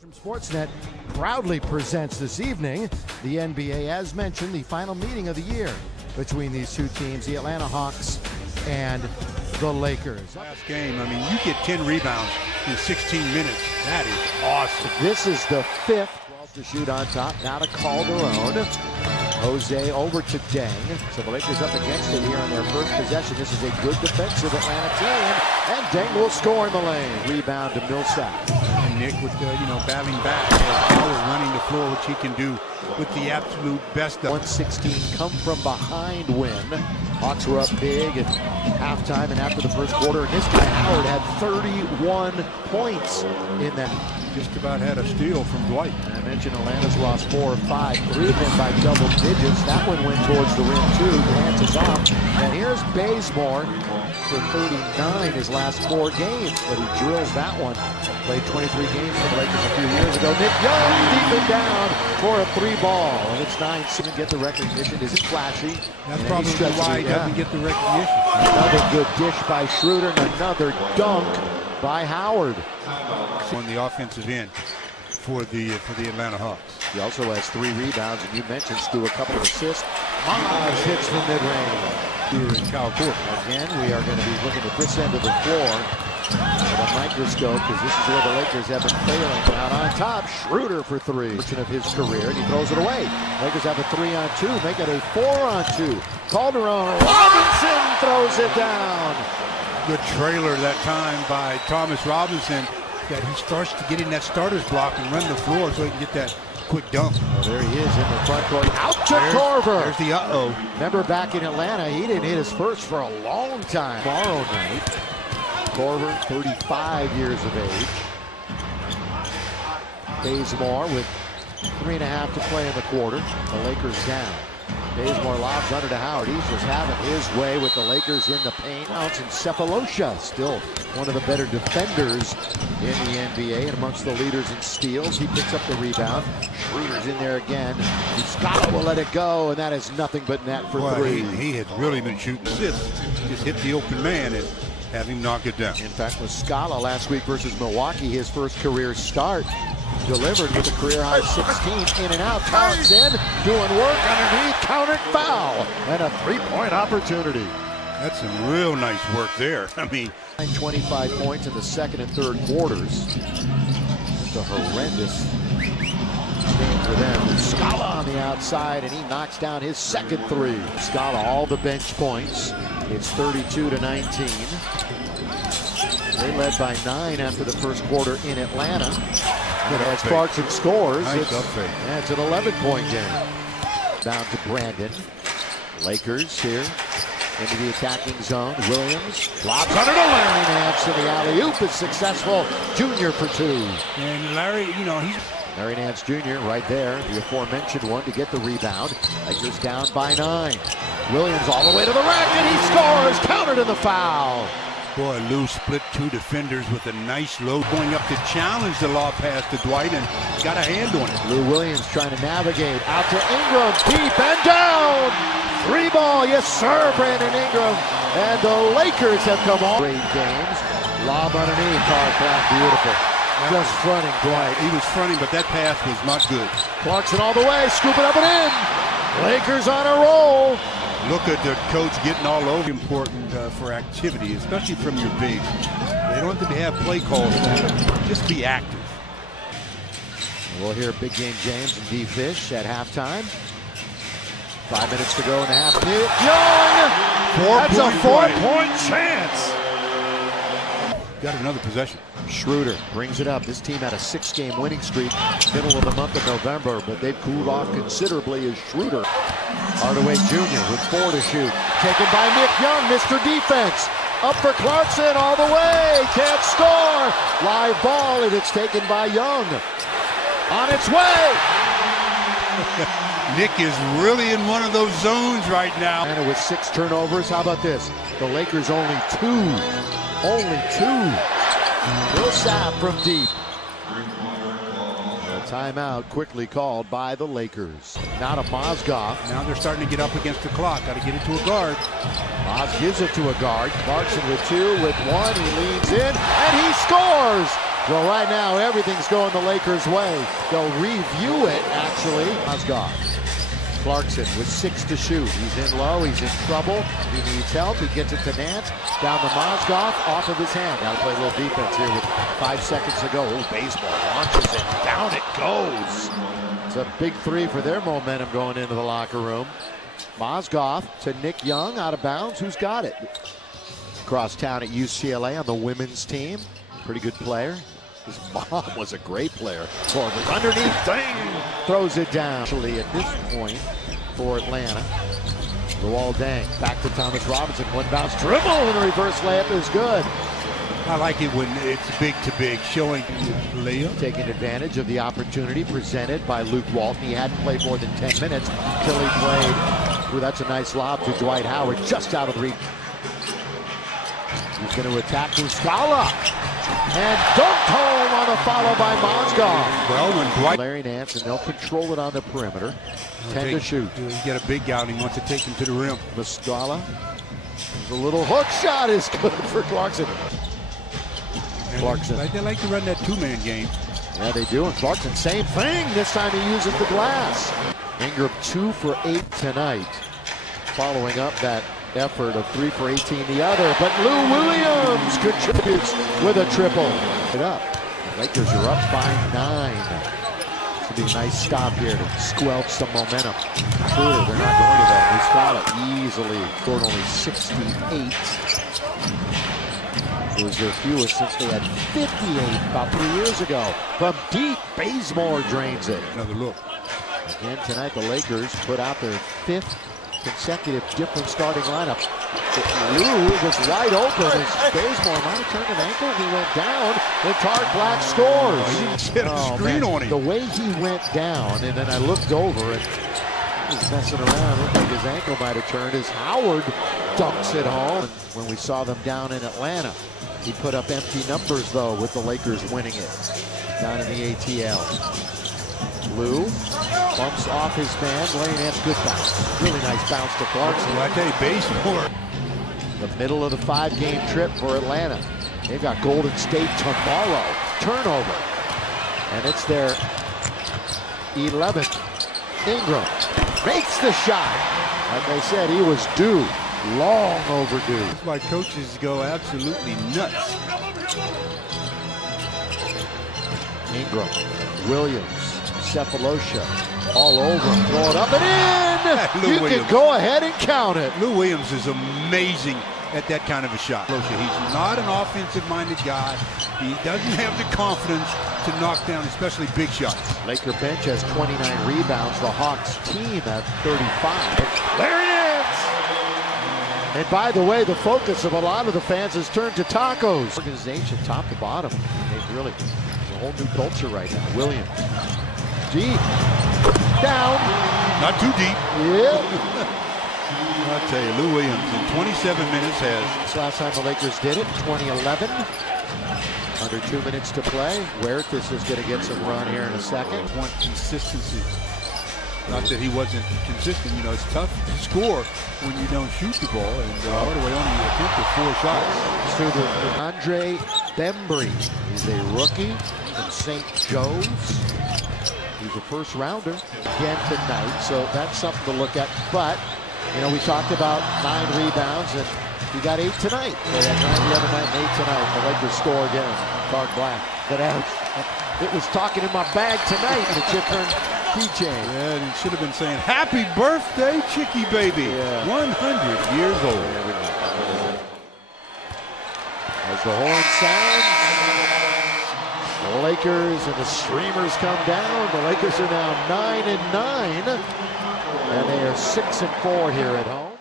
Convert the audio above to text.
From Sportsnet proudly presents this evening the NBA, as mentioned, the final meeting of the year between these two teams, the Atlanta Hawks and the Lakers. Last game, I mean, you get 10 rebounds in 16 minutes. That is awesome. This is the fifth. 12 to shoot on top. Now to Calderon. Jose over to Deng. So the Lakers up against it here on their first possession. This is a good defensive Atlanta team. And Deng will score in the lane. Rebound to Millsap. And Nick with the, battling back. Howard running the floor, which he can do with the absolute best of 116 come from behind win. Hawks were up big at halftime and after the first quarter. And this guy, Howard, had 31 points in that. Just about had a steal from Dwight. I mentioned Atlanta's lost 4 or 5, 3 of them by double digits. That one went towards the rim too. Durant is off. And here's Bazemore for 39 his last 4 games, but he drills that one. Played 23 games for the Lakers a few years ago. Nick Young deep it down for a 3-ball. And it's 9. Doesn't get the recognition. Isn't flashy. That's probably why he doesn't get the recognition. Another good dish by Schroeder and another dunk by Howard. On the offensive end for the Atlanta Hawks. He also has 3 rebounds, and you mentioned Stu a couple of assists. Maz hits the mid-range. And Kyle Korver. Again, we are going to be looking at this end of the floor with a microscope, because this is where the Lakers have been failing. Out on top, Schroeder for 3. Of his career, and he throws it away. Lakers have a 3-on-2, make it a 4-on-2. Calderon, Robinson throws it down. Good trailer that time by Thomas Robinson, that he starts to get in that starter's block and run the floor so he can get that quick dunk. Well, there he is in the front court. Out to Korver. There's the uh-oh. Remember back in Atlanta, he didn't hit his first for a long time. Tomorrow night, Korver, 35 years of age. Bazemore with 3.5 to play in the quarter. The Lakers down. Bazemore lobs under to Howard. He's just having his way with the Lakers in the paint. And Sefolosha, still one of the better defenders in the NBA and amongst the leaders in steals. He picks up the rebound. Schroeder's in there again. Scott will let it go, and that is nothing but net for 3. He had really been shooting assists. Just hit the open man and have him knock it down. In fact, with Scala last week versus Milwaukee, his first career start, delivered with a career-high 16 in and out. Townsend doing work underneath, countered foul, and a 3-point opportunity. That's some real nice work there. I mean, 25 points in the second and third quarters. It's a horrendous game for them. Scala on the outside, and he knocks down his second 3. Scala all the bench points. It's 32-19. They led by 9 after the first quarter in Atlanta. But as Clarkson scores, nice it's an 11-point game. Down to Brandon. Lakers here into the attacking zone. Williams lobs under to Larry Nance, and the alley-oop is successful. Junior for 2. And Larry, he's... Larry Nance Jr. right there, the aforementioned one to get the rebound. Lakers down by 9. Williams all the way to the rack, and he scores. Countered in the foul. Boy, Lou split 2 defenders with a nice load, going up to challenge the lob pass to Dwight and got a hand on it. Lou Williams trying to navigate out to Ingram, deep and down. 3-ball, yes sir, Brandon Ingram. And the Lakers have come on. Great games. Lob underneath, Clark, beautiful. Just fronting Dwight. He was fronting, but that pass was not good. Clarkson all the way, scoop it up and in. Lakers on a roll. Look at the coach getting all over. Important for activity, especially from your bigs. They don't have to have play calls. Just be active. We'll hear Big Game James and D. Fish at halftime. 5 minutes to go in the half. Young! That's a 4-point chance. Got another possession. Schroeder brings it up. This team had a 6-game winning streak middle of the month of November, but they've cooled off considerably as Schroeder. Hardaway Jr. with 4 to shoot. Taken by Nick Young, Mr. Defense. Up for Clarkson all the way. Can't score. Live ball, and it's taken by Young. On its way. Nick is really in one of those zones right now. And with 6 turnovers, how about this? The Lakers only 2. Only 2. Millsap from deep. A timeout quickly called by the Lakers. Now to Mozgov. Now they're starting to get up against the clock. Got to get it to a guard. Moz gives it to a guard. Clarkson with 2, with 1. He leans in, and he scores. Well, right now, everything's going the Lakers' way. They'll review it, actually. Mozgov. Clarkson with 6 to shoot. He's in low. He's in trouble. He needs help. He gets it to Nance. Down to Mozgov. Off of his hand. Got to play a little defense here with 5 seconds to go. Oh, baseball launches it. Down it goes. It's a big 3 for their momentum going into the locker room. Mozgov to Nick Young, out of bounds. Who's got it? Across town at UCLA on the women's team. Pretty good player. His mom was a great player. Corvus underneath, dang! Throws it down. Actually, at this point for Atlanta, Luol Deng back to Thomas Robinson. One bounce dribble and a reverse layup is good. I like it when it's big to big, showing layup. Taking advantage of the opportunity presented by Luke Walton. He hadn't played more than 10 minutes until he played. Ooh, that's a nice lob to Dwight Howard, just out of the reach. He's going to attack Muscala. And dunked home on a follow by Mozgov. Well, when Dwight... Larry Nance, and they'll control it on the perimeter. 10 to shoot. You get a big guy and he wants to take him to the rim. Muscala. The little hook shot is good for Clarkson. Clarkson. They like to run that 2-man game. Yeah, they do. And Clarkson, same thing. This time he uses the glass. Ingram 2 for 8 tonight. Following up that effort of 3 for 18 the other. But Lou Williams contributes with a triple. It up. Lakers are up by 9. This will be a nice stop here to squelch some momentum. True, they're not going to that. Muscala easily scored only 68. It was their fewest since they had 58 about 3 years ago. From deep, Bazemore drains it. Another look. Again tonight, the Lakers put out their 5th consecutive different starting lineup. Lou was wide open as Bazemore might have turned an ankle. He went down, and Tarek Black scores. He didn't set a screen on him. The way he went down, and then I looked over and he was messing around. Looked like his ankle might have turned as Howard dunks it home. And when we saw them down in Atlanta, he put up empty numbers though with the Lakers winning it down in the ATL. Lou bumps off his man. Larry Nance, good bounce. Really nice bounce to Clarkson. Well, I tell you, Bazemore. The middle of the 5-game trip for Atlanta. They've got Golden State tomorrow. Turnover. And it's their 11th. Ingram makes the shot. Like I said, he was due. Long overdue. That's why coaches go absolutely nuts. Ingram, Williams, Cephalosha, all over him. Throw it up and in! You can go ahead and count it. Lou Williams is amazing at that kind of a shot. He's not an offensive-minded guy. He doesn't have the confidence to knock down, especially big shots. Laker bench has 29 rebounds. The Hawks team at 35. Larry Nance! And by the way, the focus of a lot of the fans has turned to tacos. Organization top to bottom. They've really, it's a whole new culture right now. Williams. Deep. Down. Not too deep. Yeah. I'll tell you, Lou Williams in 27 minutes has... Last time the Lakers did it, 2011. Under 2 minutes to play. Huertas is going to get some run here in a second. Want consistency. Not that he wasn't consistent. You know, it's tough to score when you don't shoot the ball. And Hardaway only attempted 4 shots. To the Andre Bembry. He's a rookie from St. Joe's. He's a first rounder again tonight, so that's something to look at. But, you know, we talked about 9 rebounds, and he got 8 tonight. They had 9 the other night and 8 tonight. The Lakers score again. Tarek Black. But it was talking in my bag tonight, and it should turn keychain. Yeah, and he should have been saying, "Happy birthday, Chicky baby." Yeah. 100 years old. As the horn sounds, the Lakers and the streamers come down. The Lakers are now 9-9, and they are 6-4 here at home.